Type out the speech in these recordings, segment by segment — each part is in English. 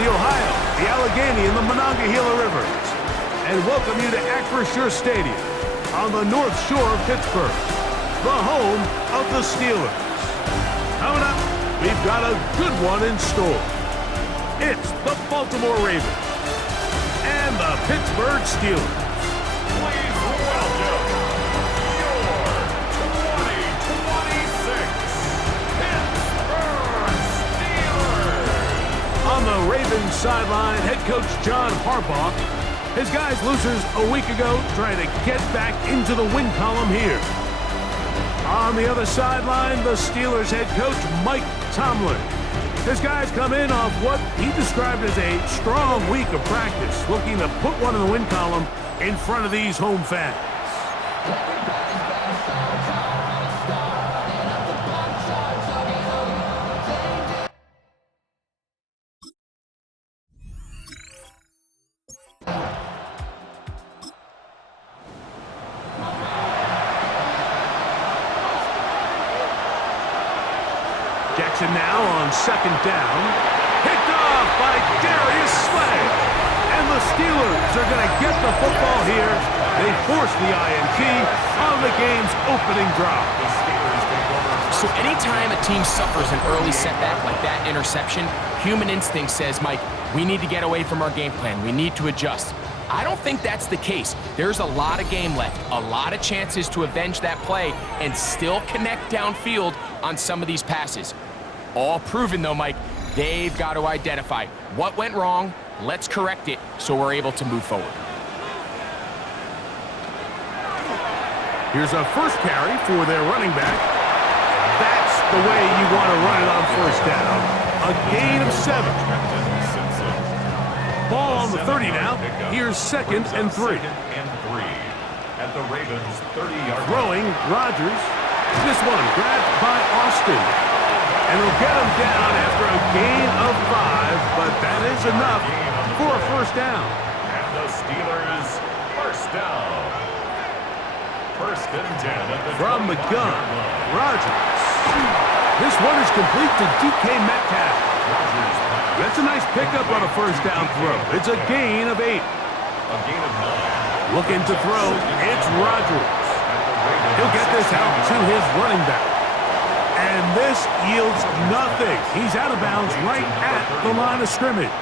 the Ohio, the Allegheny, and the Monongahela Rivers, and welcome you to Acrisure Stadium on the North Shore of Pittsburgh, the home of the Steelers. Coming up, we've got a good one in store. It's the Baltimore Ravens and the Pittsburgh Steelers. Please welcome your 2026 Pittsburgh Steelers. On the Ravens sideline, head coach John Harbaugh. His guys losers a week ago trying to get back into the win column here. On the other sideline, the Steelers head coach Mike Tomlin. His guys come in off what he described as a strong week of practice, looking to put one in the win column in front of these home fans. Jackson now on second down. Picked off by Darius Slay. And the Steelers are going to get the football here. They force the INT on the game's opening drive. So anytime a team suffers an early setback like that interception, human instinct says, Mike, we need to get away from our game plan. We need to adjust. I don't think that's the case. There's a lot of game left, a lot of chances to avenge that play and still connect downfield on some of these passes. All proven, though, Mike, they've got to identify what went wrong, let's correct it so we're able to move forward. Here's a first carry for their running back. That's the way you want to run it on first down. A gain of 7. Ball on the 30 now. Here's second and 3. At the Ravens 30-yard Throwing, Rodgers. This one grabbed by Austin. And he'll get him down after a gain of 5, but that is enough for a first down. And the Steelers first down. First and 10 at the From the gun, Rodgers. This one is complete to DK Metcalf. That's a nice pickup on a first down throw. It's a gain of 8. A gain of 9. Looking to throw, it's Rodgers. He'll get this out to his running back. And this yields nothing. He's out of bounds right at the line of scrimmage.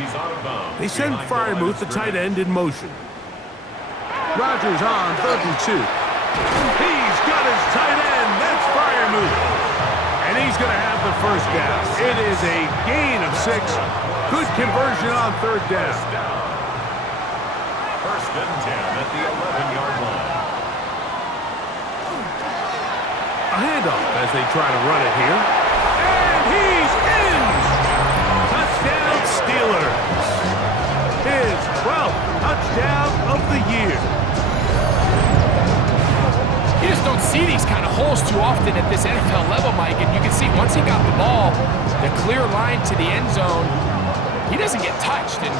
He's out of bounds. They send Freiermuth, the tight end, in motion. Rodgers on 3rd and 2. He's got his tight end. That's Freiermuth. And he's going to have the first down. It is a gain of 6. Good conversion on 3rd down. First and 10 at the 11-yard line. A handoff as they try to run it here. And he's in! Touchdown Steelers. His 12th touchdown of the year. You just don't see these kind of holes too often at this NFL level, Mike, and you can see once he got the ball, the clear line to the end zone, he doesn't get touched, and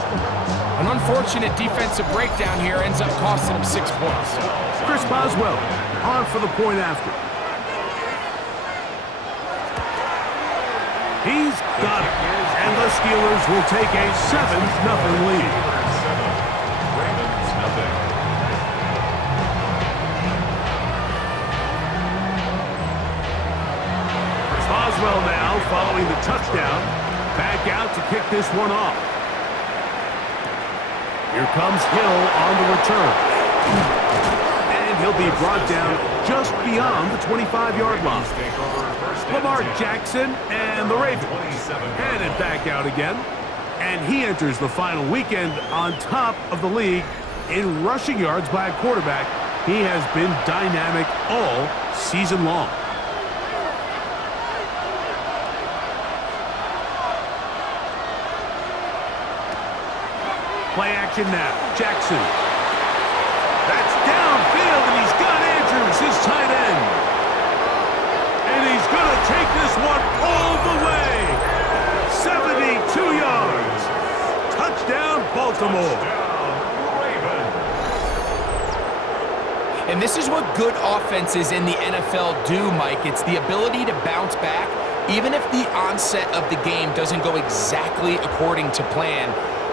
an unfortunate defensive breakdown here ends up costing him 6 points. Chris Boswell on for the point after. He's got it, and the Steelers will take a 7-0 lead. Ravens nothing. Boswell now following the touchdown. Back out to kick this one off. Here comes Hill on the return. And he'll be brought down just beyond the 25-yard line. Lamar Jackson and the Ravens headed back out again. And he enters the final weekend on top of the league in rushing yards by a quarterback. He has been dynamic all season long. Play action now. Jackson. That's downfield, and he's got Andrews, his tight end. And he's going to take this one all the way. 72 yards. Touchdown, Baltimore. And this is what good offenses in the NFL do, Mike. It's the ability to bounce back Even if the onset of the game doesn't go exactly according to plan,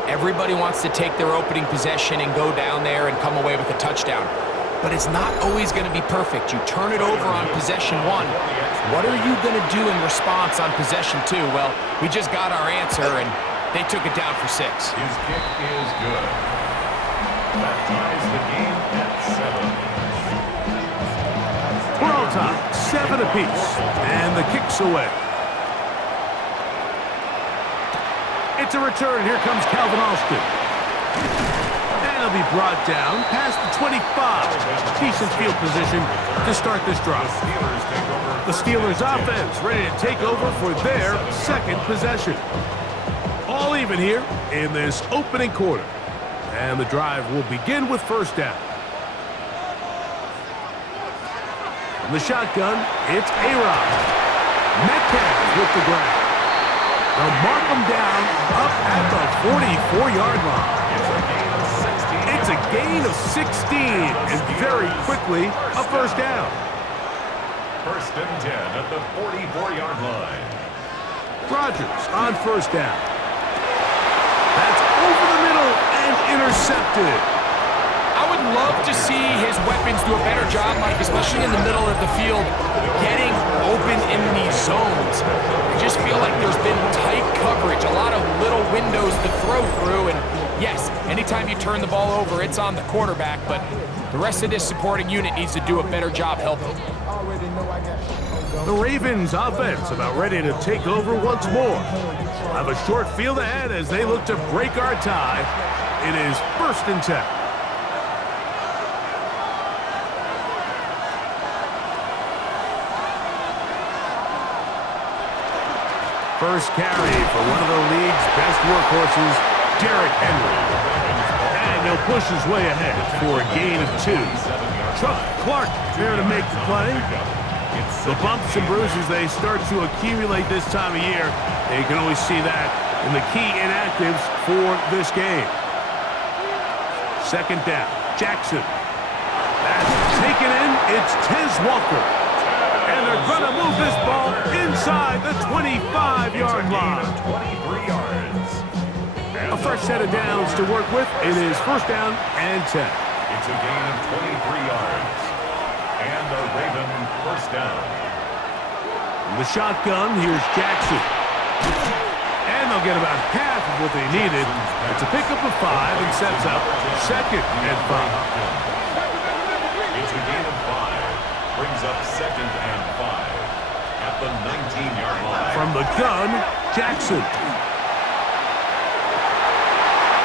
everybody wants to take their opening possession and go down there and come away with a touchdown. But it's not always going to be perfect. You turn it over on possession 1. What are you going to do in response on possession 2? Well, we just got our answer, and they took it down for 6. His kick is good. That ties the game at 7. We're all tied, 7 apiece, and the kick's away. It's a return. Here comes Calvin Austin. And he'll be brought down past the 25. Decent field position to start this drive. The Steelers offense ready to take over for their second possession. All even here in this opening quarter. And the drive will begin with first down. From the shotgun, it's A-Rod. Metcalf with the grab. They'll mark him down up at the 44-yard line. It's a gain of 16, and very quickly, a first down. First and 10 at the 44-yard line. Rodgers on first down. That's over the middle and intercepted. I would love to see his weapons do a better job, Mike, especially in the middle of the field, getting open in these zones. I just feel like there's been tight coverage, a lot of little windows to throw through, and yes, anytime you turn the ball over, it's on the quarterback, but the rest of this supporting unit needs to do a better job helping. The Ravens offense about ready to take over once more. We'll have a short field ahead as they look to break our tie. It is first and 10. First carry for one of the league's best workhorses, Derrick Henry. And he'll push his way ahead for a gain of 2. Chuck Clark there to make the play. The bumps and bruises, they start to accumulate this time of year. And you can always see that in the key inactives for this game. Second down, Jackson. That's taken in, it's Tez Walker. And they're going to move this ball inside the 25-yard line. 23 yards. A fresh set of downs to work with. It is first down and 10. It's a gain of 23 yards. And the Raven first down. From the shotgun, here's Jackson. And they'll get about half of what they needed. It's a pickup of 5 and sets up second and 5. It's a gain of 5. Brings up second and 5 at the 19-yard line. From the gun, Jackson.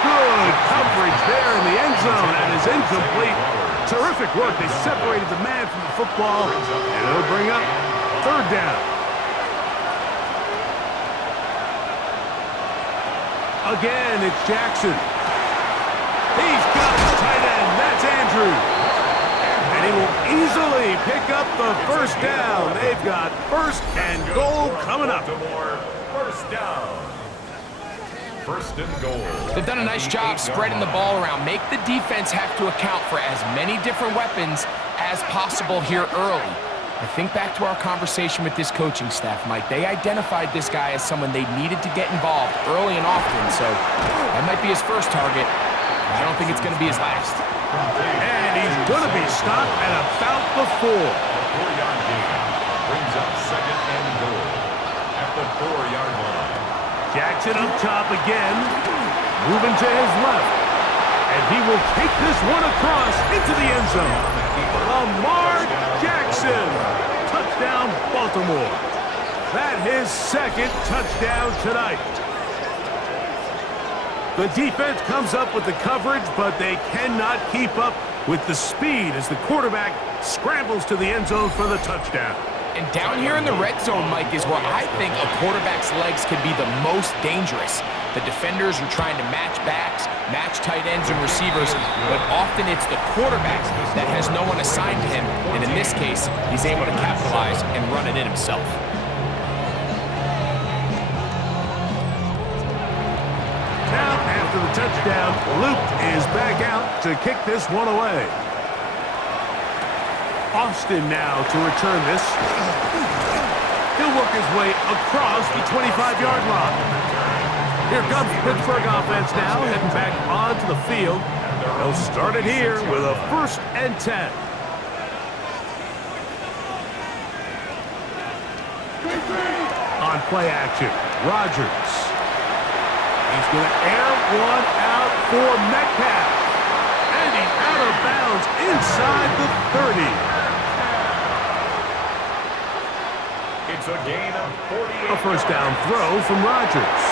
Good coverage there in the end zone, and is incomplete. Terrific work. They separated the man from the football, and it'll bring up third down. Again, it's Jackson. He's got his tight end. That's Andrews. And he will easily pick up the first down. They've got first and goal coming up. First down. First and goal. They've done a nice job spreading the ball around. Make the defense have to account for as many different weapons as possible here early. I think back to our conversation with this coaching staff, Mike. They identified this guy as someone they needed to get involved early and often, so that might be his first target. I don't think it's going to be his last. And he's going to be stopped at about the 4. 4-yard gain brings up second and goal at the 4-yard line. Jackson up top again, moving to his left. And he will take this one across into the end zone. Lamar Jackson. Touchdown, Baltimore. That his second touchdown tonight. The defense comes up with the coverage, but they cannot keep up with the speed as the quarterback scrambles to the end zone for the touchdown. And down here in the red zone, Mike, is where I think a quarterback's legs can be the most dangerous. The defenders are trying to match backs, match tight ends and receivers, but often it's the quarterback that has no one assigned to him, and in this case, he's able to capitalize and run it in himself. Now, after the touchdown, Luke is back out to kick this one away. Austin now to return this. He'll work his way across the 25-yard line. Here comes the Pittsburgh offense now, heading back onto the field. They'll start it here with a 1st and 10. On play action, Rodgers. He's going to air one out for Metcalf. And he's out of bounds inside the 30. It's a gain of 48. A 1st down throw from Rodgers.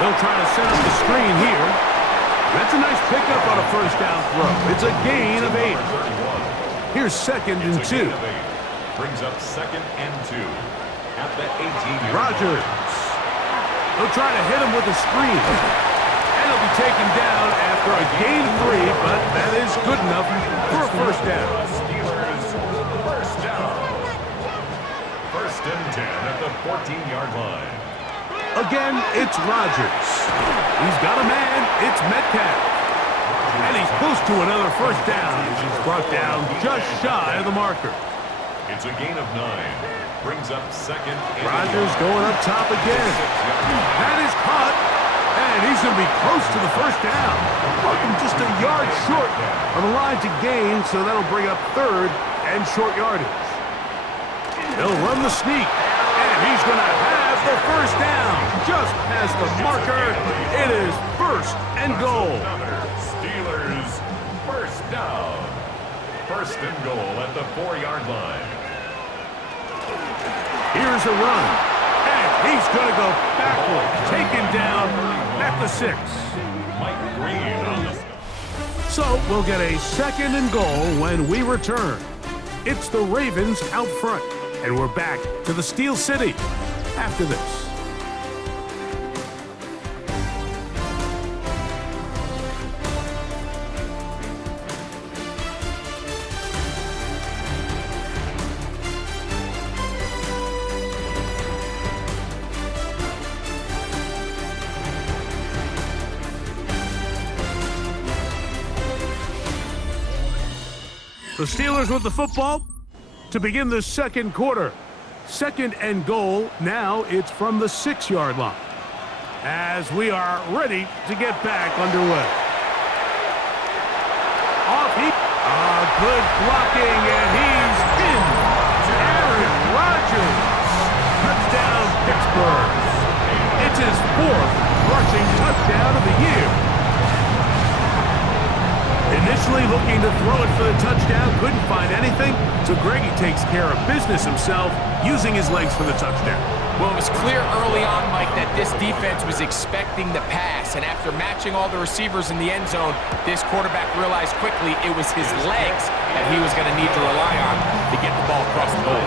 They'll try to set up the screen here. That's a nice pickup on a 1st down throw. It's a gain of 8. Here's 2nd and 2. Brings up 2nd and 2 at the 18-yard line. Rodgers. They'll try to hit him with a screen. And he'll be taken down after a gain of 3, but that is good enough for a 1st down. Steelers 1st down. 1st and 10 at the 14-yard line. Again, it's Rodgers. He's got a man. It's Metcalf. And he's close to another 1st down. He's brought down just shy of the marker. It's a gain of 9. Brings up 2nd and Rodgers going up top again. That is caught. And he's going to be close to the 1st down. Looking just a yard short on the line to gain, so that'll bring up 3rd and short yardage. They'll run the sneak. And he's going to have the 1st down. Just past the marker. It is 1st and goal. Steelers 1st down. 1st and goal at the 4-yard line. Here's a run. And he's going to go backwards. Taken down at the 6. Mike Green on the... So we'll get a 2nd and goal when we return. It's the Ravens out front. And we're back to the Steel City after this. The Steelers with the football to begin the 2nd quarter. 2nd and goal. Now it's from the 6-yard line. As we are ready to get back underway. Off he... good blocking, and he's in. Aaron Rodgers. Touchdown, Pittsburgh. It's his 4th rushing touchdown of the year. Initially looking to throw it for the touchdown, couldn't find anything, so Greggy takes care of business himself, using his legs for the touchdown. Well, it was clear early on, Mike, that this defense was expecting the pass, and after matching all the receivers in the end zone, this quarterback realized quickly it was his legs that he was going to need to rely on to get the ball across the goal.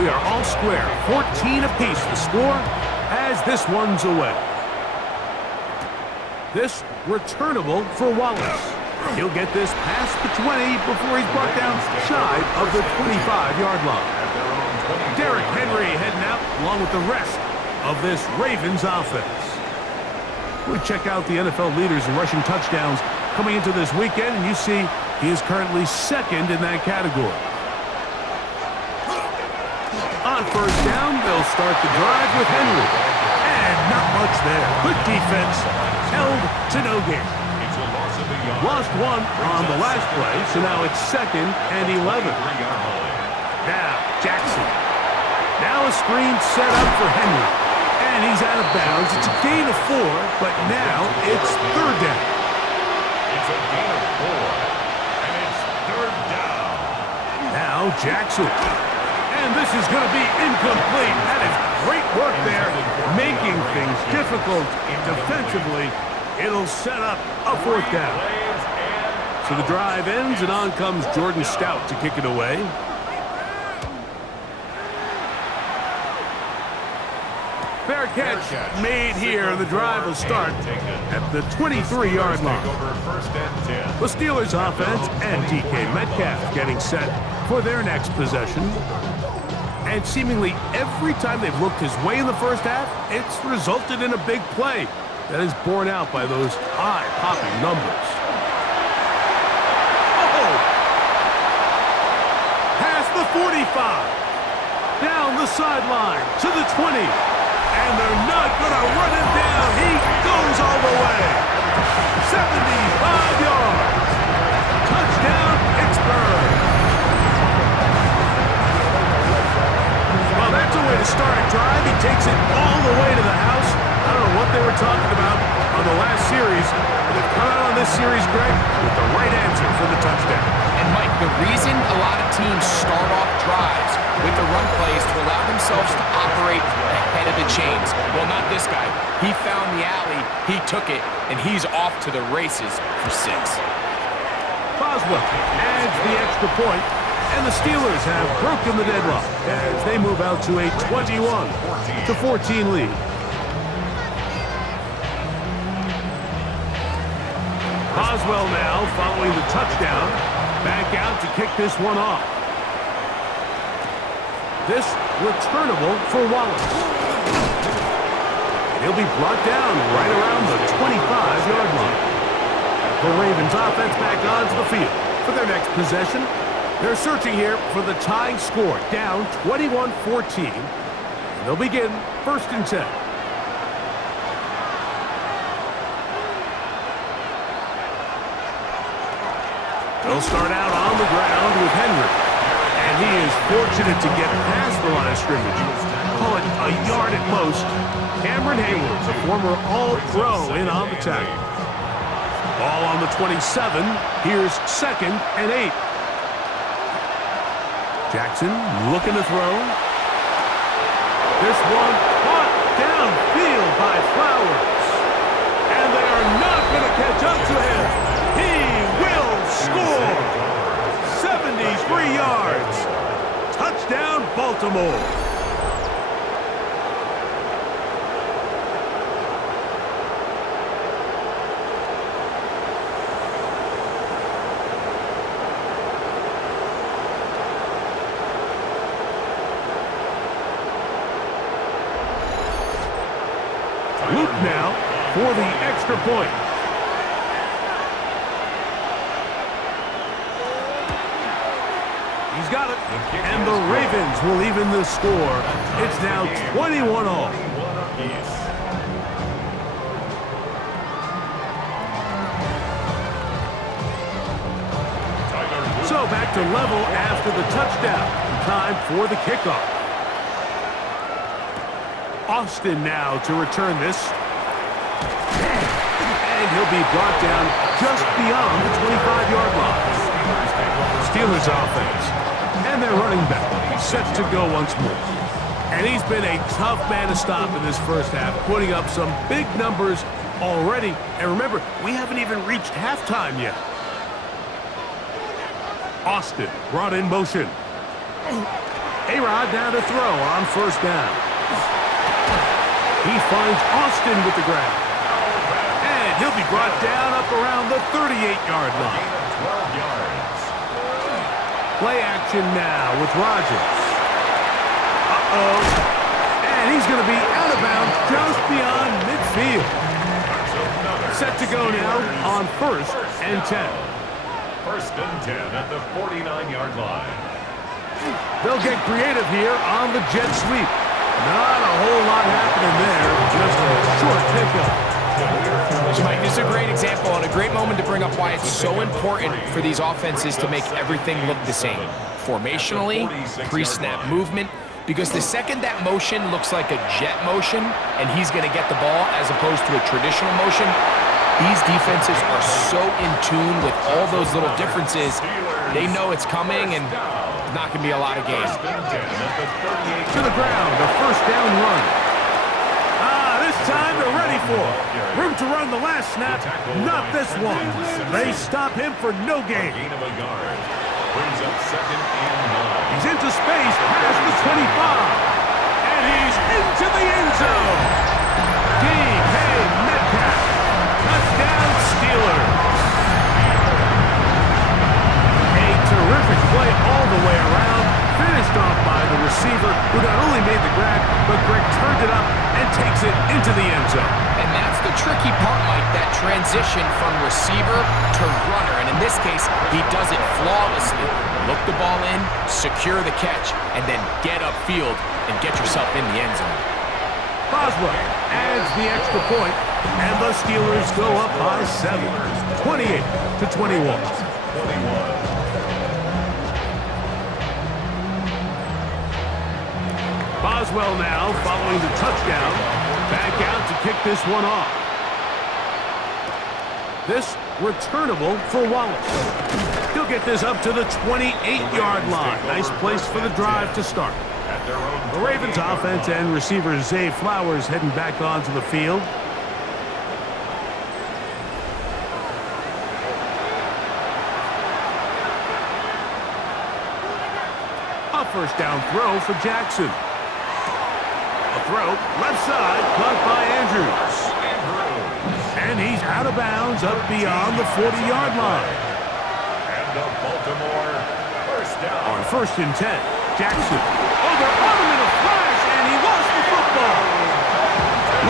We are all square, 14 apiece the score as this one's away. This returnable for Wallace. He'll get this past the 20 before he's brought down shy of the 25-yard line. Derrick Henry heading out along with the rest of this Ravens offense. We check out the NFL leaders in rushing touchdowns coming into this weekend, and you see he is currently 2nd in that category. On 1st down, they'll start the drive with Henry. And not much there. Good defense. Held to no gain. Lost 1 on the last play, so now it's 2nd and 11. Now, Jackson. Now a screen set up for Henry. And he's out of bounds. It's a gain of 4, but now it's 3rd down. It's a gain of 4, and it's 3rd down. Now Jackson. And this is going to be incomplete. That is great work there, making things difficult defensively. It'll set up a 4th down. So the drive ends, and on comes Jordan Stout to kick it away. Fair catch made here, and the drive will start at the 23-yard line. The Steelers offense and DK Metcalf getting set for their next possession. And seemingly every time they've looked his way in the first half, it's resulted in a big play that is borne out by those eye-popping numbers. Down the sideline to the 20. And they're not going to run him down. He goes all the way. 75 yards. Touchdown, Pittsburgh. Well, that's a way to start a drive. He takes it all the way to the house. I don't know what they were talking about on the last series, but they've come out on this series, Greg, with the right answer for the touchdown. And, Mike, the reason a lot of teams start off drives with the run plays to allow themselves to operate ahead of the chains. Well, not this guy. He found the alley, he took it, and he's off to the races for 6. Boswell adds the extra point, and the Steelers have broken the deadlock as they move out to a 21-14 lead. Boswell now following the touchdown, back out to kick this one off. This returnable for Wallace. He'll be brought down right around the 25-yard line. The Ravens offense back onto the field for their next possession. They're searching here for the tying score, down 21-14. They'll begin 1st and 10. They'll start out on the ground with Henry. And he is fortunate to get past the line of scrimmage. Call it a yard at most. Cameron Hayward, the former All-Pro, in on the tackle. Ball on the 27. Here's 2nd and 8. Jackson looking to throw. This one caught downfield by Flowers. And they are not going to catch up to him. He will score. 73 yards. Touchdown, Baltimore. Luke now for the extra point. He's got it. And the Ravens will even the score. It's now 21-all. So back to level after the touchdown. Time for the kickoff. Austin now to return this. And he'll be brought down just beyond the 25-yard line. Steelers offense. And their running back set to go once more. And he's been a tough man to stop in this first half, putting up some big numbers already. And remember, we haven't even reached halftime yet. Austin brought in motion. A-Rod down to throw on 1st down. He finds Austin with the grab. And he'll be brought down up around the 38-yard line. 12 yards. Play action now with Rodgers. And he's going to be out of bounds just beyond midfield. Set to go now on 1st and 10. 1st and 10 at the 49-yard line. They'll get creative here on the jet sweep. Not a whole lot happening there, just a short pickup. Mike, this is a great example and a great moment to bring up why it's so important for these offenses to make everything look the same. Formationally, pre-snap movement, because the second that motion looks like a jet motion and he's going to get the ball as opposed to a traditional motion, these defenses are so in tune with all those little differences. They know it's coming and not going to be a lot of games. To the ground, a 1st down run. This time they're ready for it. Room to run the last snap, not this one. They stop him for no gain. Brings up 2nd and 9. He's into space past the 25. And he's into the end zone. DK Metcalf. Touchdown, Steelers. A terrific play all the way around. Finished off by the receiver, who not only made the grab, but Greg turned it up and takes it into the end zone. And that's the tricky part, Mike, that transition from receiver to runner. And in this case, he does it flawlessly. Look the ball in, secure the catch, and then get upfield and get yourself in the end zone. Boswell adds the extra point, and the Steelers go up by 7, 28-21. Boswell now following the touchdown, back out to kick this one off. This returnable for Wallace. He'll get this up to the 28-yard line. Nice place for the drive to start. The Ravens offense and receiver Zay Flowers heading back onto the field. A first down throw for Jackson. A throw, left side, caught by Andrews. And he's out of bounds up beyond the 40-yard line. And the Baltimore first down. On 1st and 10, Jackson. Oh, they're on him in a flash, and he lost the football.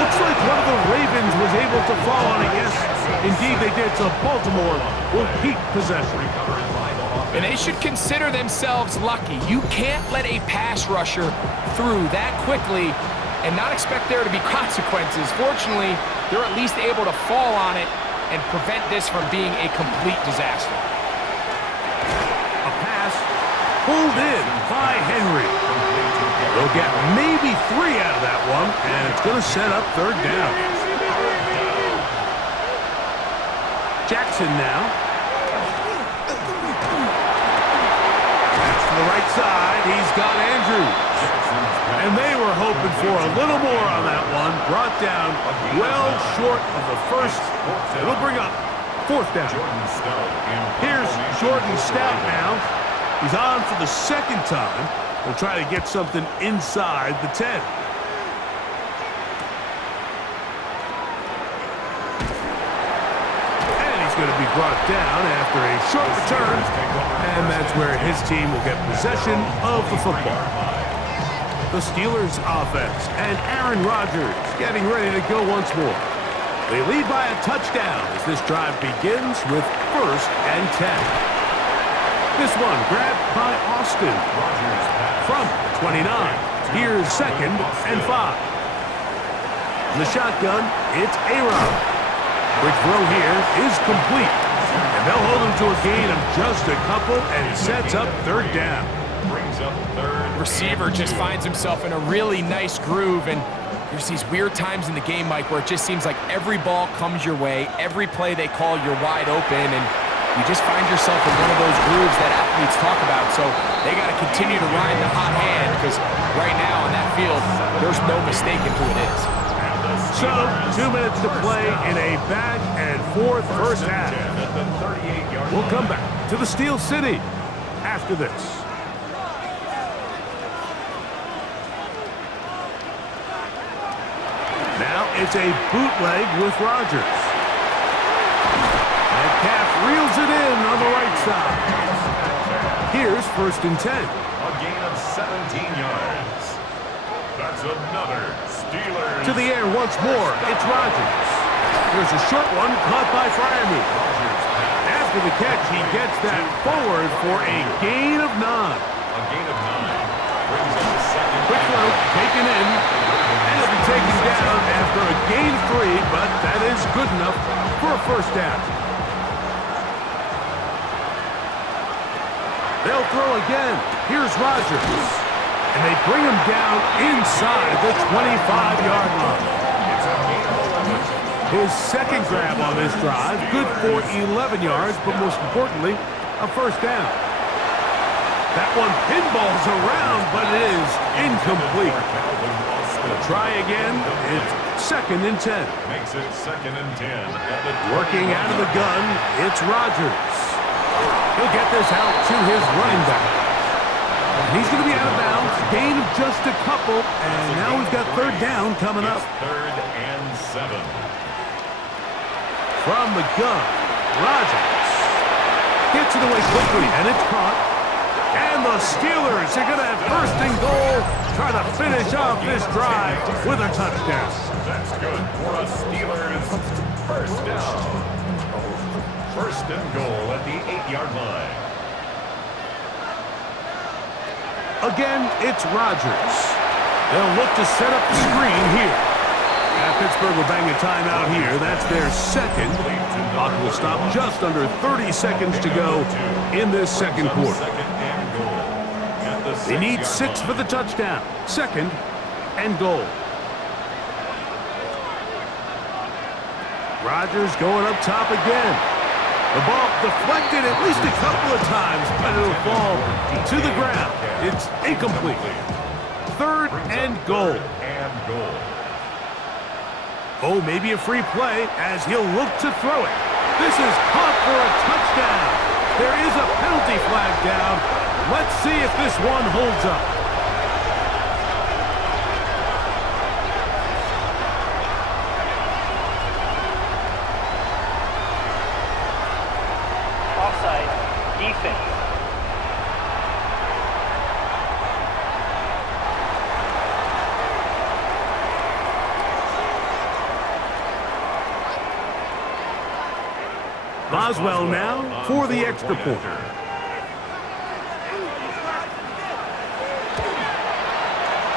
Looks like one of the Ravens was able to fall on it. Yes, indeed they did. So Baltimore will keep possession. And they should consider themselves lucky. You can't let a pass rusher through that quickly and not expect there to be consequences. Fortunately, they're at least able to fall on it and prevent this from being a complete disaster. A pass pulled in by Henry. They'll get maybe 3 out of that one, and it's going to set up 3rd down. Jackson now. That's to the right side. He's got Andrews. And they were hoping for a little more on that one. Brought down well short of the first. It'll bring up 4th down. Here's Jordan Stout now. He's on for the 2nd time. He'll try to get something inside the 10. And he's going to be brought down after a short return. And that's where his team will get possession of the football. The Steelers offense and Aaron Rodgers getting ready to go once more. They lead by a touchdown as this drive begins with 1st and 10. This one grabbed by Austin from 29. Here's 2nd and 5. In the shotgun, it's Aaron. Quick throw here is complete. And they'll hold him to a gain of just a couple, and it sets up 3rd down. Brings up 3rd. Receiver just finds himself in a really nice groove, and there's these weird times in the game, Mike, where it just seems like every ball comes your way, every play they call, you're wide open, and you just find yourself in one of those grooves that athletes talk about. So they got to continue to ride the hot hand, because right now on that field, there's no mistaking who it is. So 2 minutes to play in a back and forth first half. We'll come back to the Steel City after this. Now it's a bootleg with Rodgers. Metcalf reels it in on the right side. Here's 1st and 10. A gain of 17 yards. That's another Steelers. To the air once more, it's Rodgers. There's a short one caught by Freiermuth. After the catch, he gets that forward for a gain of 9. A gain of 9. Brings up the 2nd. Quick throw, taken in. And he'll be taken down after a gain of 3, but that is good enough for a 1st down. They'll throw again. Here's Rodgers. And they bring him down inside the 25-yard line. It's a gain of 11. His 2nd grab on this drive, good for 11 yards, but most importantly, a 1st down. That one pinballs around, but it is incomplete. They'll try again. It's 2nd and 10. Makes it 2nd and 10. Working out of the gun, it's Rodgers. He'll get this out to his running back. And he's going to be out of bounds. Gain of just a couple, and now we've got 3rd down coming up. 3rd and 7. From the gun, Rodgers gets it away quickly, and it's caught. And the Steelers are going to have 1st and goal, try to finish off this drive with a touchdown. That's good for a Steelers 1st down. 1st and goal at the 8-yard line. Again, it's Rodgers. They'll look to set up the screen here. Pittsburgh will bang a timeout here. That's their second. Clock will stop just under 30 seconds to go in this second quarter. They need 6 for the touchdown. Second and goal. Rodgers going up top again. The ball deflected at least a couple of times, but it'll fall to the ground. It's incomplete. Third and goal. Oh, maybe a free play as he'll look to throw it. This is caught for a touchdown. There is a penalty flag down. Let's see if this one holds up. Offside. Defense. Boswell now for the extra point.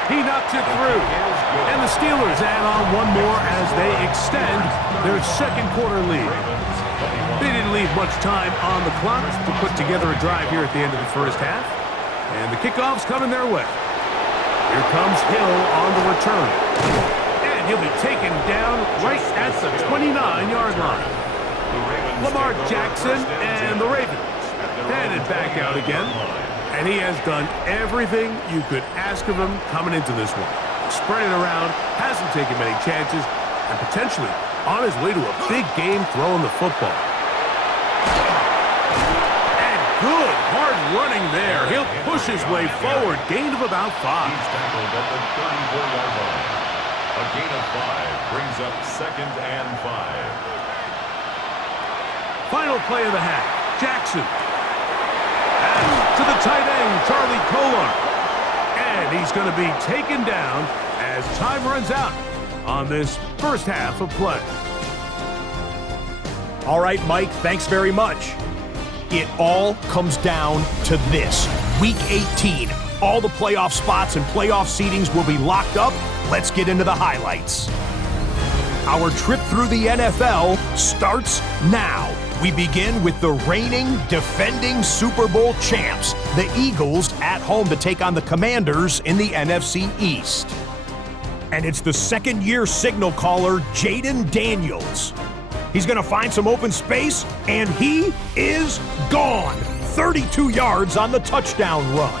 He knocks it through. And the Steelers add on one more as they extend their second quarter lead. They didn't leave much time on the clock to put together a drive here at the end of the first half. And the kickoff's coming their way. Here comes Hill on the return. And he'll be taken down right at the 29-yard line. Lamar Jackson and the Ravens headed back out again. And he has done everything you could ask of him coming into this one. Spread it around, hasn't taken many chances, and potentially on his way to a big game throwing the football. And good hard running there. He'll push his way forward. Gain of about 5. He's tackled at the 34-yard line. A gain of 5 brings up second and 5. Final play of the half. Jackson. Pass to the tight end, Charlie Kolar. And he's going to be taken down as time runs out on this first half of play. All right, Mike, thanks very much. It all comes down to this. Week 18. All the playoff spots and playoff seedings will be locked up. Let's get into the highlights. Our trip through the NFL starts now. We begin with the reigning, defending Super Bowl champs, the Eagles, at home to take on the Commanders in the NFC East. And it's the second-year signal caller, Jayden Daniels. He's going to find some open space, and he is gone. 32 yards on the touchdown run.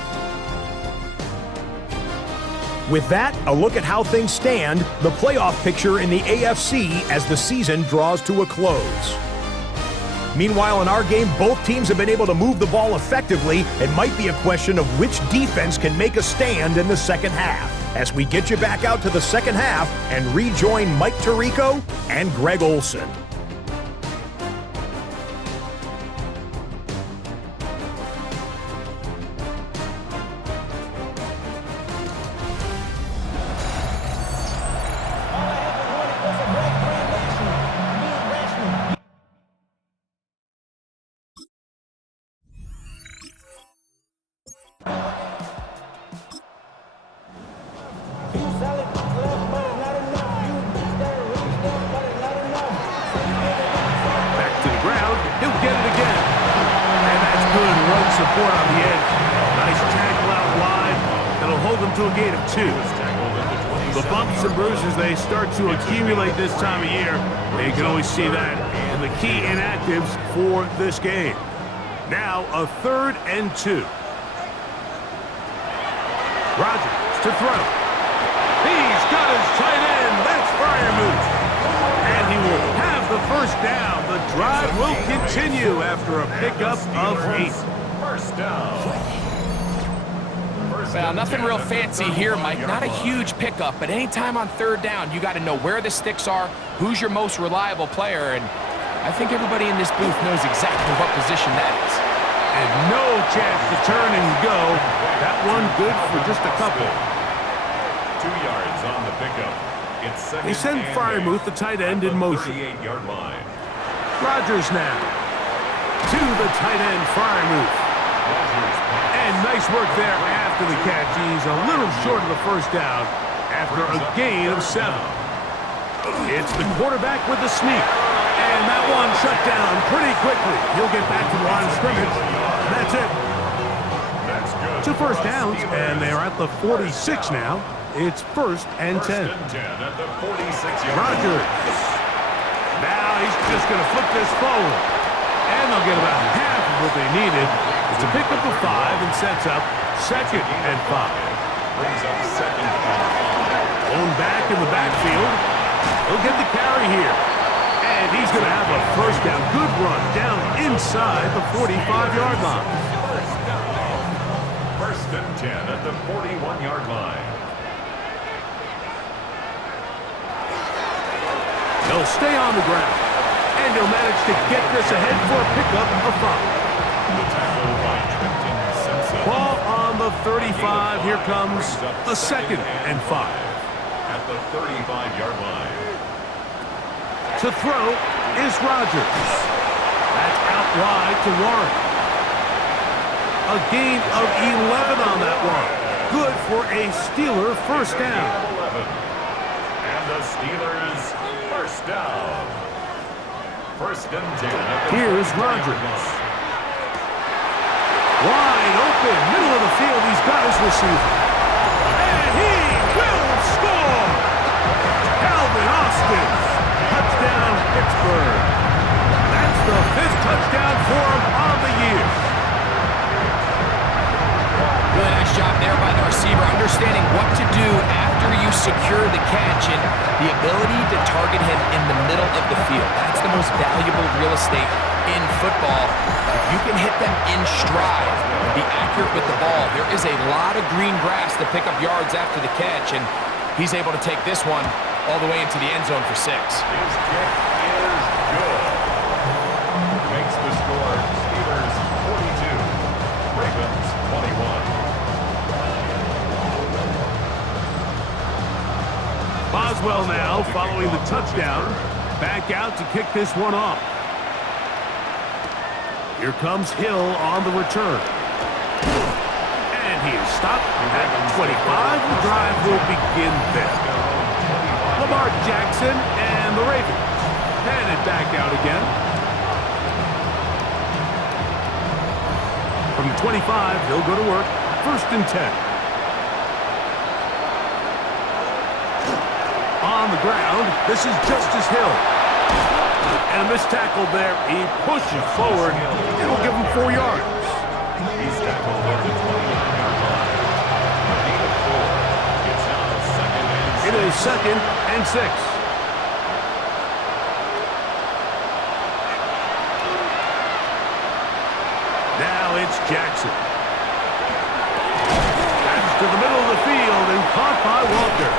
With that, a look at how things stand, the playoff picture in the AFC as the season draws to a close. Meanwhile, in our game, both teams have been able to move the ball effectively. It might be a question of which defense can make a stand in the second half. As we get you back out to the second half and rejoin Mike Tirico and Greg Olsen. Support on the edge. Nice tackle out wide. That'll hold them to a gain of 2. The bumps and bruises, they start to accumulate this time of year. You can always see that in the key inactives for this game. Now a 3rd and 2. Rodgers to throw. He's got his tight end. That's Freiermuth. And he will have the first down. The drive will continue after a pickup of 8. First down. Well, nothing real fancy here, Mike. Not a huge pickup, but anytime on 3rd down, you got to know where the sticks are, who's your most reliable player, and I think everybody in this booth knows exactly what position that is. And no chance to turn and go. That one good for just a couple. 2 yards on the pickup. It's second. They send Freiermuth, the tight end, in motion. 38-yard line. Rodgers now to the tight end, Freiermuth. And nice Nice work there after the catch. He's a little short of the first down after a gain of 7. It's the quarterback with the sneak. And that one shut down pretty quickly. He'll get back to the line of scrimmage. And that's it. 2 first downs, and they're at the 46 now. It's 1st and 10. At the 46-yard Rodgers. Now he's just going to flip this forward. And they'll get about half of what they needed. It's a pickup of 5 and sets up 2nd and 5. brings up 2nd and 5. Going back in the backfield. He'll get the carry here. And he's going to have a first down. Good run down inside the 45-yard line. 1st and 10 at the 41-yard line. He'll stay on the ground. And he'll manage to get this ahead for a pickup of 5. The tackle by Trenton Simpson. Ball on the 35. Here comes a 2nd and 5. At the 35-yard line. To throw is Rodgers. That's out wide to Warren. A gain of 11 on that one. Good for a Steeler first down. 11. And the Steelers first down. 1st and 10. Here's Rodgers. Wide open, middle of the field. He's got his receiver. And he will score. Calvin Austin. Touchdown, Pittsburgh. That's the 5th touchdown for him on the year. Really nice job there by the receiver, understanding what to do after you secure the catch and the ability to target him in the middle of the field. That's the most valuable real estate in football. If you can hit them in stride and be accurate with the ball, there is a lot of green grass to pick up yards after the catch, and he's able to take this one all the way into the end zone for 6. His kick is good. Makes the score Steelers 42, Ravens 21. Boswell now following the touchdown. Back out to kick this one off. Here comes Hill on the return. And he is stopped at 25. The drive will begin there. Lamar Jackson and the Ravens headed back out again. From the 25, he'll go to work. 1st and 10. On the ground, this is Justice Hill. And a missed tackle there. He pushes forward. It'll give him 4 yards. He's tackled at the 29-yard line. A gain of 4. It's now 2nd and 6. It is 2nd and 6. Now it's Jackson. That's to the middle of the field and caught by Walker.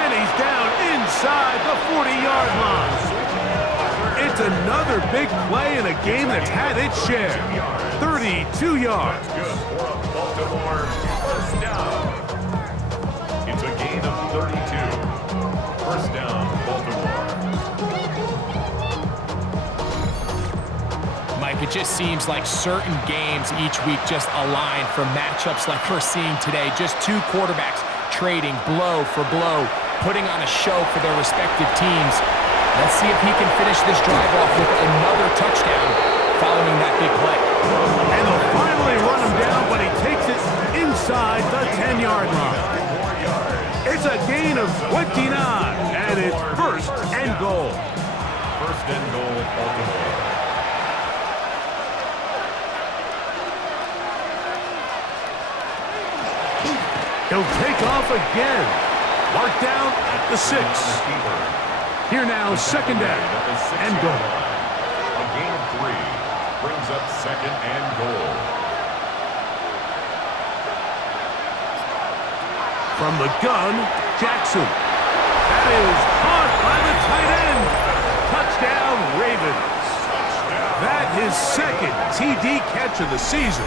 And he's down inside the 40-yard line. It's another big play in a game that's had its share. 32 yards. Good for a Baltimore first down. It's a gain of 32. First down, Baltimore. Mike, it just seems like certain games each week just align for matchups like we're seeing today. Just 2 quarterbacks trading blow for blow, putting on a show for their respective teams. Let's see if he can finish this drive off with another touchdown following that big play. And they'll finally run him down, but he takes it inside the 10-yard line. It's a gain of 29, and it's 1st and goal. 1st and goal, Baltimore. He'll take off again. Marked down at the 6. Here now, 2nd down and goal. A gain of 3 brings up 2nd and goal. From the gun, Jackson. That is caught by the tight end. Touchdown, Ravens. That is 2nd TD catch of the season.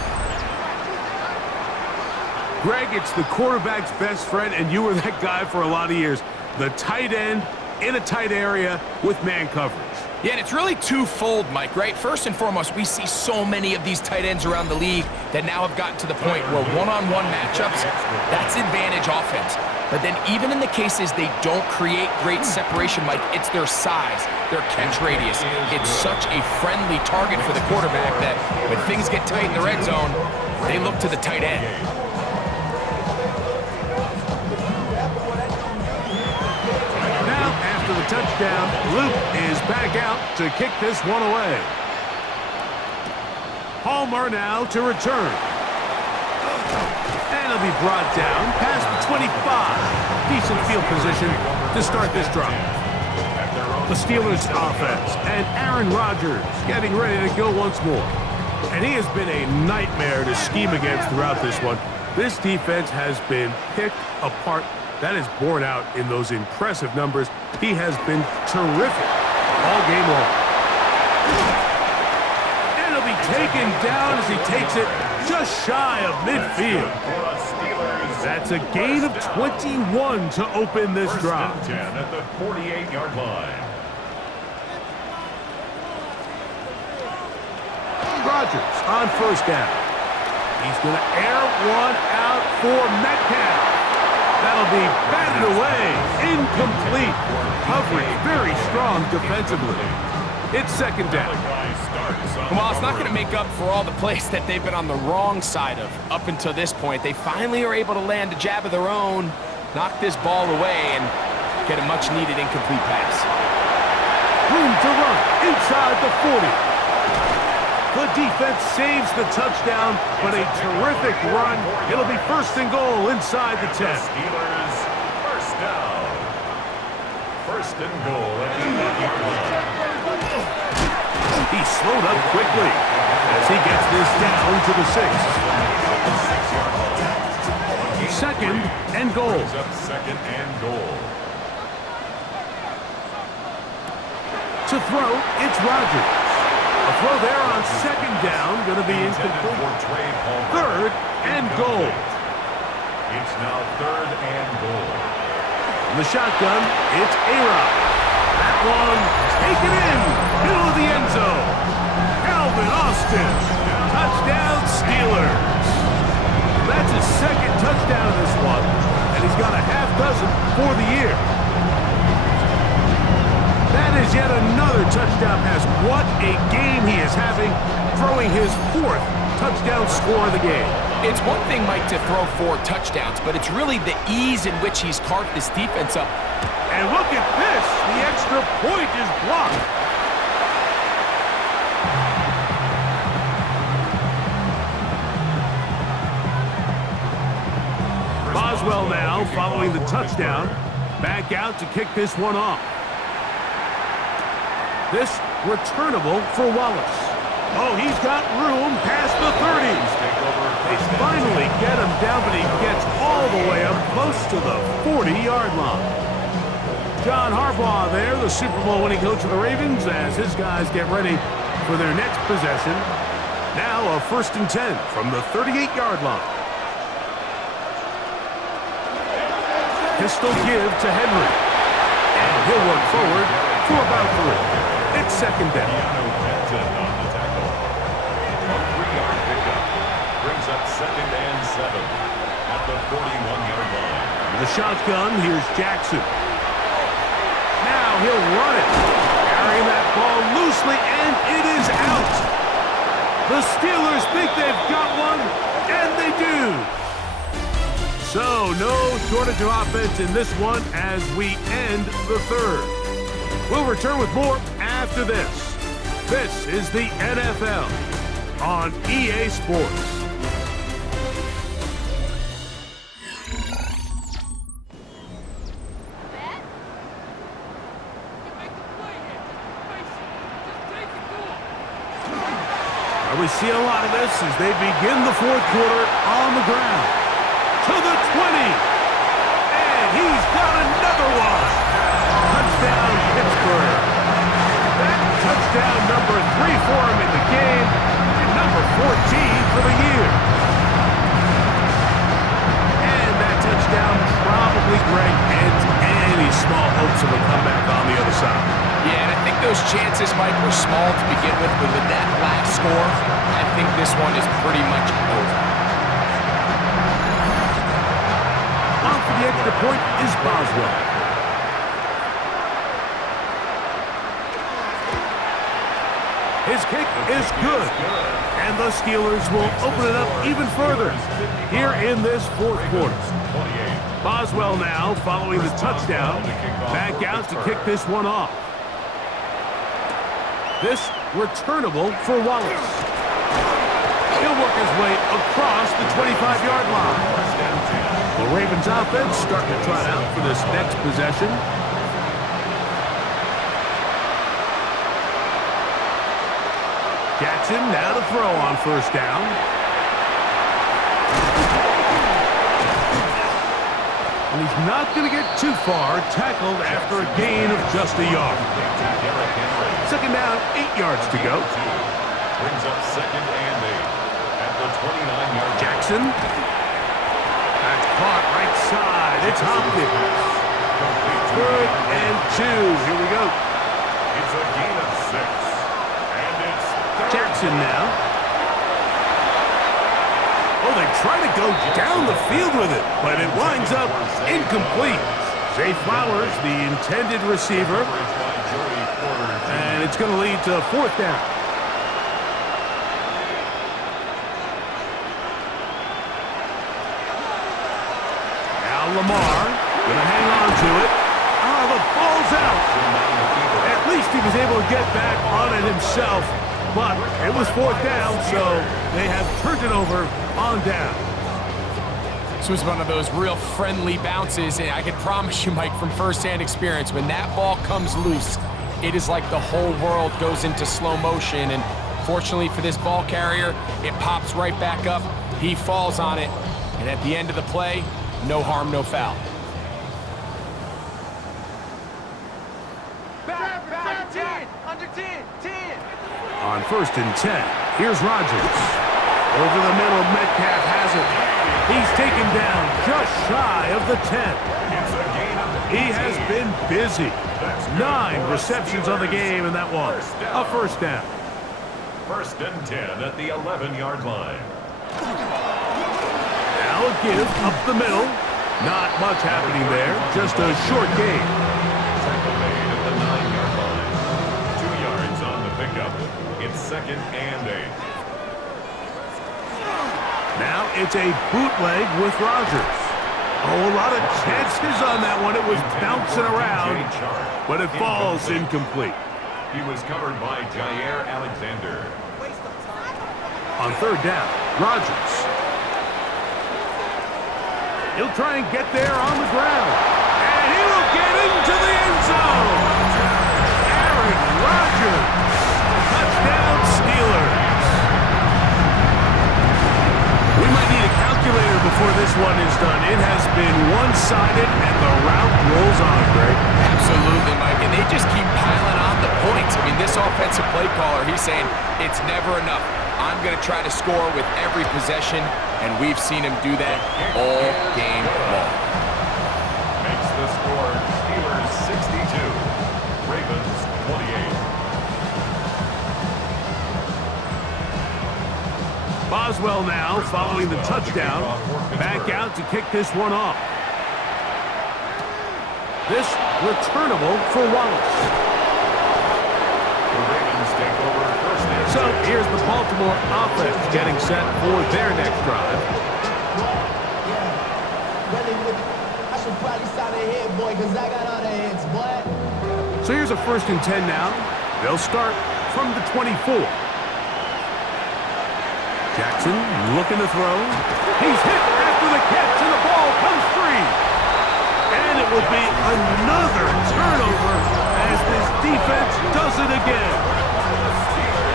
Greg, it's the quarterback's best friend, and you were that guy for a lot of years. The tight end in a tight area with man coverage. Yeah, and it's really twofold, Mike, right? First and foremost, we see so many of these tight ends around the league that now have gotten to the point where one-on-one matchups, that's advantage offense. But then even in the cases they don't create great separation, Mike, it's their size, their catch radius. It's such a friendly target for the quarterback that when things get tight in the red zone, they look to the tight end. Now, after the touchdown, Luke is back out to kick this one away. Palmer now to return. And he'll be brought down past the 25. Decent field position to start this drive. The Steelers offense and Aaron Rodgers getting ready to go once more. And he has been a nightmare to scheme against throughout this one. This defense has been picked apart. That is borne out in those impressive numbers. He has been terrific all game long. And he'll be taken down as he takes it just shy of midfield. That's a gain of 21 to open this drive. 10 at the 48-yard line. Rodgers on first down. He's going to air one out for Metcalf. That'll be batted away. Incomplete. Coverage very strong defensively. It's second down. Well, it's not going to make up for all the plays that they've been on the wrong side of up until this point. They finally are able to land a jab of their own, knock this ball away, and get a much-needed incomplete pass. Room to run inside the 40. The defense saves the touchdown, but a terrific run. It'll be first and goal inside the 10. Steelers first down. First and goal at the 8-yard line. He slowed up quickly as he gets this down to the 6. Second and goal. Up second and goal. To throw, it's Rodgers. A throw there on second down, going to be incomplete. Third and goal. It's now third and goal. From the shotgun, it's A-Rod. That one taken in, middle of the end zone. Calvin Austin, touchdown Steelers. That's his second touchdown of this one, and he's got a half dozen for the year. That is yet another touchdown pass. What a game he is having, throwing his fourth touchdown score of the game. It's one thing, Mike, to throw 4 touchdowns, but it's really the ease in which he's carved this defense up. And look at this. The extra point is blocked. Boswell now following the touchdown. Back out to kick this one off. This returnable for Wallace. Oh, he's got room past the 30. They finally get him down, but he gets all the way up close to the 40-yard line. John Harbaugh there, the Super Bowl winning coach of the Ravens, as his guys get ready for their next possession. Now a first and 10 from the 38-yard line. Pistol give to Henry. And he'll work forward for about 3. It's second down. On the tackle. A 3-yard pickup brings up second and 7 at the 41-yard line. The shotgun, here's Jackson. Now he'll run it. Carrying that ball loosely, and it is out. The Steelers think they've got one, and they do. So no shortage of offense in this one as we end the third. We'll return with more after this. This is the NFL on EA Sports. We see a lot of this as they begin the fourth quarter on the ground. To the 20. And he's got another one. Touchdown, Pittsburgh. That touchdown number 3 for him in the game, and number 14 for the year. And that touchdown probably, Greg, ends any small hopes of a comeback Those chances, Mike, were small to begin with, but with that last score, I think this one is pretty much over. On for the extra point is Boswell. His kick is good, and the Steelers will open it up even further here in this fourth quarter. Boswell now, following the touchdown, back out to kick this one off. This returnable for Wallace. He'll work his way across the 25-yard line. The Ravens offense starting to trot out for this next possession. Jackson now to throw on first down. And he's not going to get too far, tackled after a gain of just a yard. Second down, 8 yards to go. Brings up second and 8 at the 29-yard line. Jackson. That's caught right side. It's Hopkins. 3rd and 2. Here we go. It's a gain of 6. And it's Jackson now. Oh, they try to go down the field with it, but it winds up incomplete. Zay Flowers, the intended receiver, and it's going to lead to 4th down. Now Lamar going to hang on to it. Oh, the ball's out. At least he was able to get back on it himself, but it was 4th down, so they have turned it over on down. This was one of those real friendly bounces, and I can promise you, Mike, from first-hand experience, when that ball comes loose, it is like the whole world goes into slow motion, and fortunately for this ball carrier, it pops right back up, he falls on it, and at the end of the play, no harm, no foul. Back, 10, under 10, 10. On 1st and 10, here's Rodgers. Over the middle, Metcalf has it. He's taken down just shy of the 10. He has been busy. 9 receptions on the game, and that was a first down. 1st and 10 at the 11-yard line. Now a give up the middle. Not much happening there, just a short gain. Tackle made at the 9-yard line. 2 yards on the pickup. It's 2nd and 8. Now it's a bootleg with Rodgers. Oh, a lot of chances on that one. It was bouncing around, but it falls incomplete. He was covered by Jair Alexander. On 3rd down, Rodgers. He'll try and get there on the ground. And he will get into the end zone. Aaron Rodgers. Touchdown, Steelers. We might need a calculator before this one is done. It has been one-sided, and the route rolls on, Greg. Absolutely, Mike, and they just keep piling on the points. I mean, this offensive play caller, he's saying it's never enough. I'm going to try to score with every possession, and we've seen him do that all game long. Makes the score Steelers 62, Ravens 28. Boswell now, following the touchdown, back out to kick this one off. This returnable for Wallace. The Ravens take over 1st and 6. So here's the Baltimore offense getting set for their next drive. I should probably stop ahead, boy, because I got all the hits, boy. So here's a 1st and 10 now. They'll start from the 24. Jackson looking to throw. He's hit after the catch, and the ball comes free. And it will be another turnover as this defense does it again.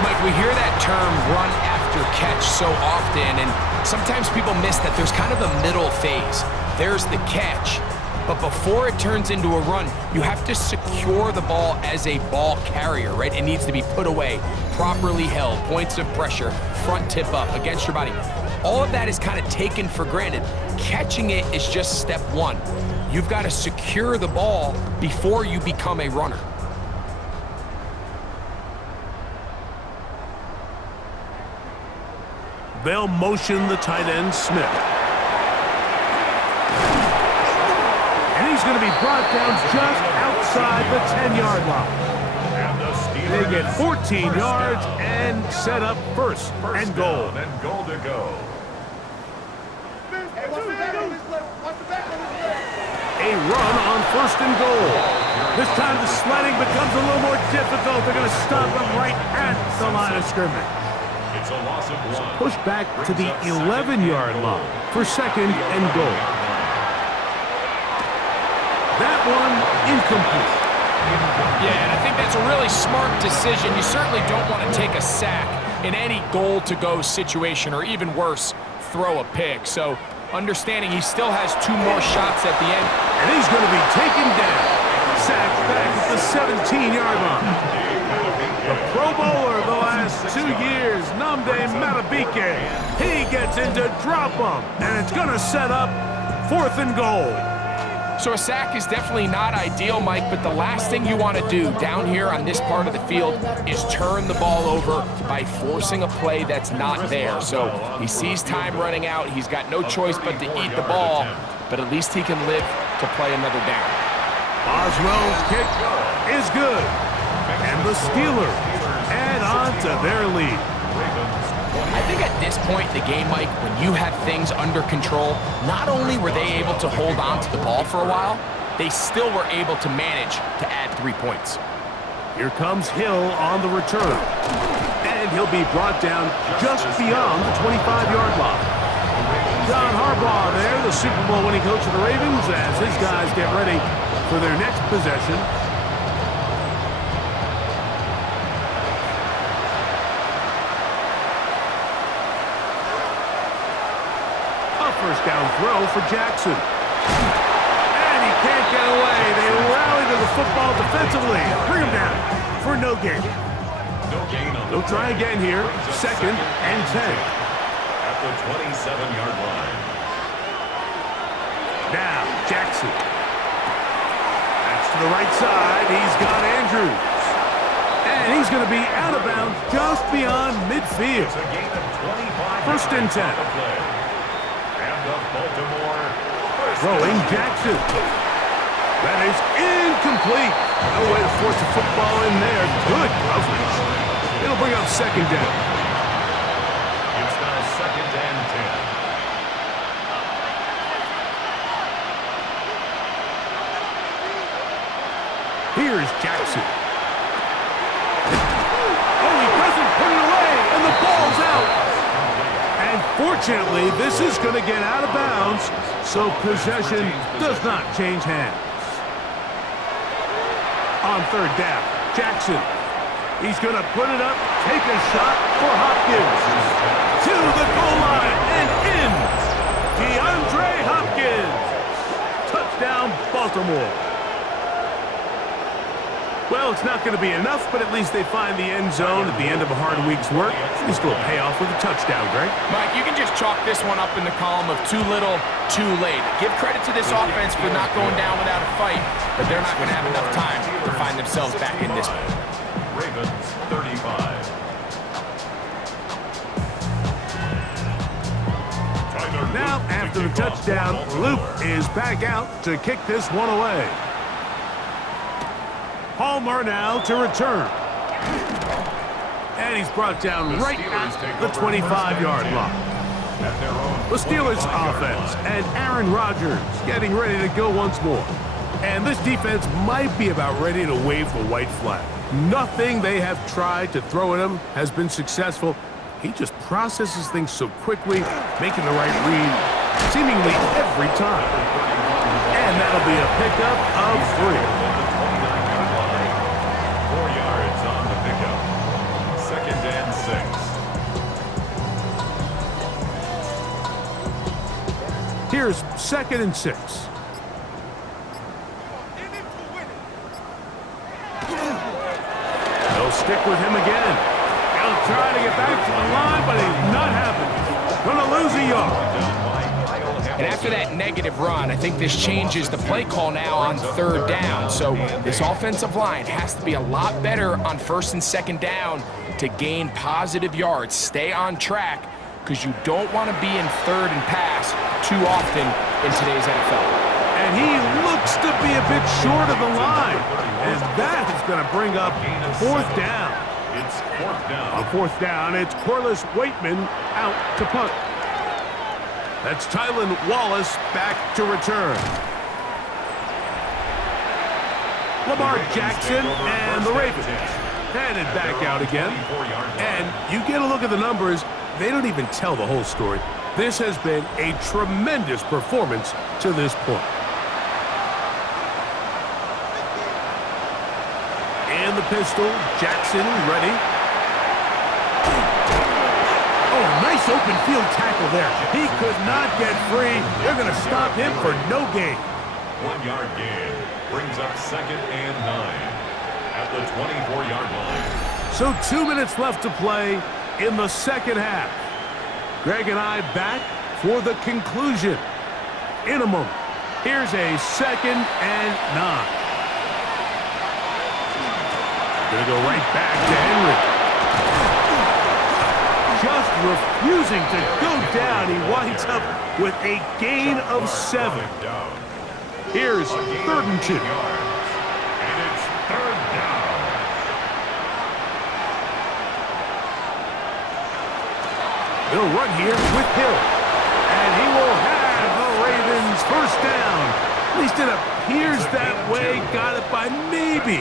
Mike, we hear that term run after catch so often, and sometimes people miss that there's kind of a middle phase. There's the catch, but before it turns into a run, you have to secure the ball as a ball carrier, right? It needs to be put away, properly held, points of pressure, front tip up against your body. All of that is kind of taken for granted. Catching it is just step one. You've got to secure the ball before you become a runner. They'll motion the tight end, Smith. And he's going to be brought down just outside the 10-yard line. They get 14 yards and set up first and goal. And goal to go. A run on first and goal. This time the sledding becomes a little more difficult. They're going to stop him right at the line of scrimmage. It's a loss of one. Push back to the 11-yard line for second and goal. That one incomplete. Yeah, and I think that's a really smart decision. You certainly don't want to take a sack in any goal-to-go situation, or even worse, throw a pick. So understanding he still has 2 more shots at the end. And he's going to be taken down. Sacked back at the 17-yard line. The Pro Bowler the last 2 years, Nnamdi Madubuike. He gets into drop him, and it's going to set up fourth and goal. So a sack is definitely not ideal, Mike, but the last thing you want to do down here on this part of the field is turn the ball over by forcing a play that's not there. So he sees time running out. He's got no choice but to eat the ball, but at least he can live to play another down. Boswell's kick is good, and the Steelers add on to their lead. I think at this point in the game, Mike, when you have things under control, not only were they able to hold on to the ball for a while, they still were able to manage to add 3 points. Here comes Hill on the return, and he'll be brought down just beyond the 25-yard line. John Harbaugh there, the Super Bowl winning coach of the Ravens, as his guys get ready for their next possession. First down throw for Jackson. And he can't get away. They rally to the football defensively. Bring him down for no gain. They'll try again here. Second and 10. At the 27-yard line. Now, Jackson. That's to the right side. He's got Andrews. And he's going to be out of bounds just beyond midfield. It's a gain of 25. First and 10. Baltimore. Throwing Jackson. That is incomplete. No way to force the football in there. Good coverage. It'll bring up second down. It's now second and 10. Here's Jackson. Oh, he doesn't put it away, and the ball's out. And fortunately, this is going to get out of bounds, so possession does not change hands. On third down, Jackson. He's going to put it up, take a shot for Hopkins. To the goal line and in. DeAndre Hopkins. Touchdown, Baltimore. Well, it's not going to be enough, but at least they find the end zone at the end of a hard week's work. This will pay off with a touchdown, Greg. Mike, you can just chalk this one up in the column of too little, too late. Give credit to this offense for not going down without a fight, but they're not going to have enough time to find themselves back in this one. Ravens 35. Now, after the touchdown, Luke is back out to kick this one away. Palmer now to return. And he's brought down right at the 25-yard line. The Steelers offense and Aaron Rodgers getting ready to go once more. And this defense might be about ready to wave the white flag. Nothing they have tried to throw at him has been successful. He just processes things so quickly, making the right read seemingly every time. And that'll be a pickup of 3. 4 yards on the pickup. Second and 6. Here's second and 6. They'll stick with him again. He'll try to get back to the line, but he's not happening. Gonna lose a yard. And after that negative run, I think this changes the play call now on third down. So this offensive line has to be a lot better on first and second down to gain positive yards, stay on track, because you don't want to be in third and pass too often in today's NFL. And he looks to be a bit short of the line. And that is going to bring up fourth down. It's fourth down. On fourth down, it's Corliss Waitman out to punt. That's Tylan Wallace back to return. Lamar Jackson and the Ravens headed back out again. And you get a look at the numbers, they don't even tell the whole story. This has been a tremendous performance to this point. And the pistol, Jackson ready. Oh, nice open field tackle there. He could not get free. They're going to stop him for no gain. 1 yard gain brings up 2nd and 9 at the 24-yard line. So 2 minutes left to play in the second half. Greg and I back for the conclusion in a moment. Here's a 2nd and 9. Gonna go right back to Henry. Just refusing to go down. He winds up with a gain of 7. Here's 3rd and 2. And it's 3rd down. They'll run here with Hill. And he will have the Ravens first down. At least it appears that way. Got it by maybe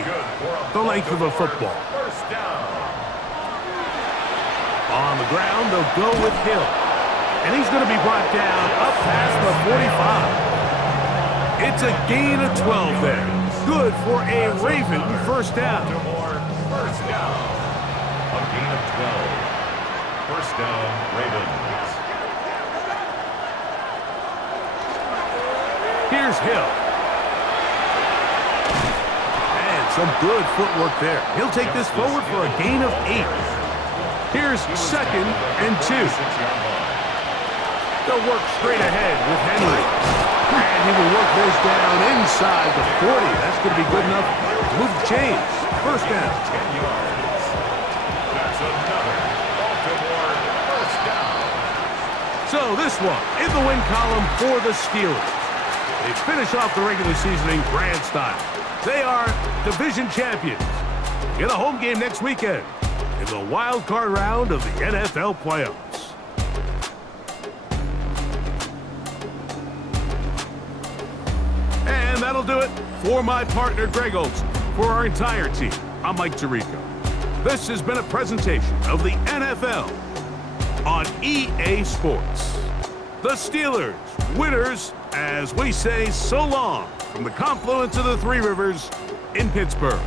the length of a football. First down. On the ground, they'll go with Hill. And he's going to be brought down up past the 45. It's a gain of 12 there. Good for a Raven first down. Baltimore, first down. A gain of 12. First down, Ravens. Here's Hill. And some good footwork there. He'll take this forward for a gain of 8. Here's 2nd and 2. They'll work straight ahead with Henry. And he will work this down inside the 40. That's going to be good enough to move the chains. First down. 10 yards. That's another Baltimore first down. So this one in the win column for the Steelers. They finish off the regular season in grand style. They are division champions. Get a home game next weekend in the wild card round of the NFL playoffs. And that'll do it for my partner, Greg Olsen. For our entire team, I'm Mike Tirico. This has been a presentation of the NFL on EA Sports. The Steelers, winners, as we say so long from the confluence of the Three Rivers in Pittsburgh.